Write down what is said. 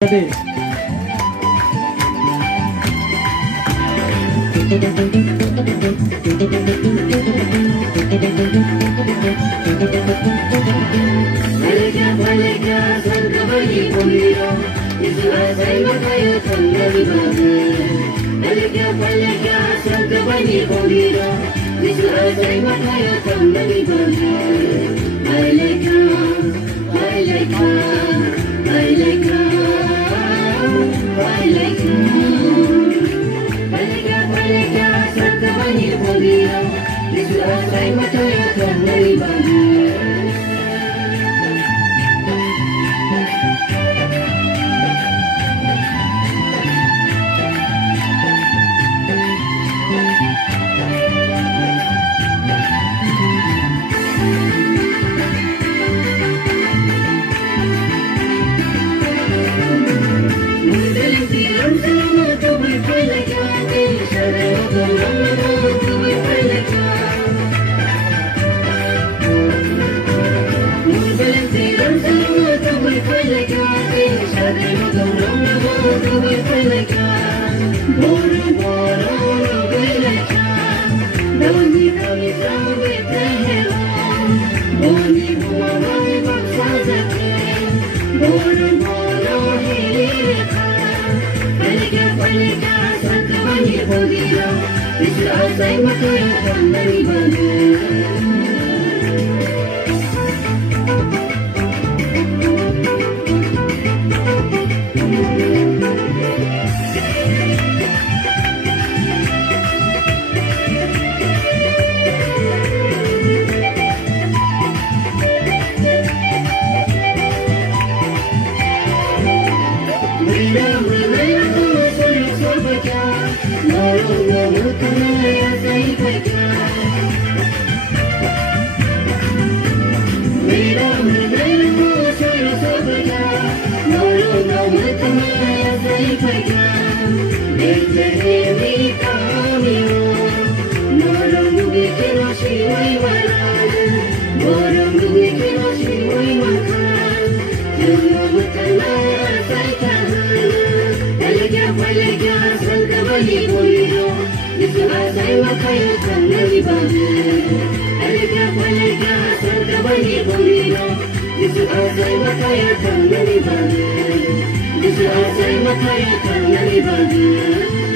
Hadi. Malika, Malika, Sankavani Pumiro, Visuasai Makayo Tangani Babu. Malika, Malika, Sankavani Pumiro, Visuasai Makayo Tangani Babu. Malika, Malika, Malika, Malika. Malika, Malika, Sankavani Pumiro, Visuasai Makayo Tangani Babu. Visuasai Makayo Tangani Babu. Visuasai Makayo Tangani Babu. Malika, Malika, Sankavani Pumiro, Visuasai Makayo Tangani Babu. Visuasai Makayo Tangani Babu.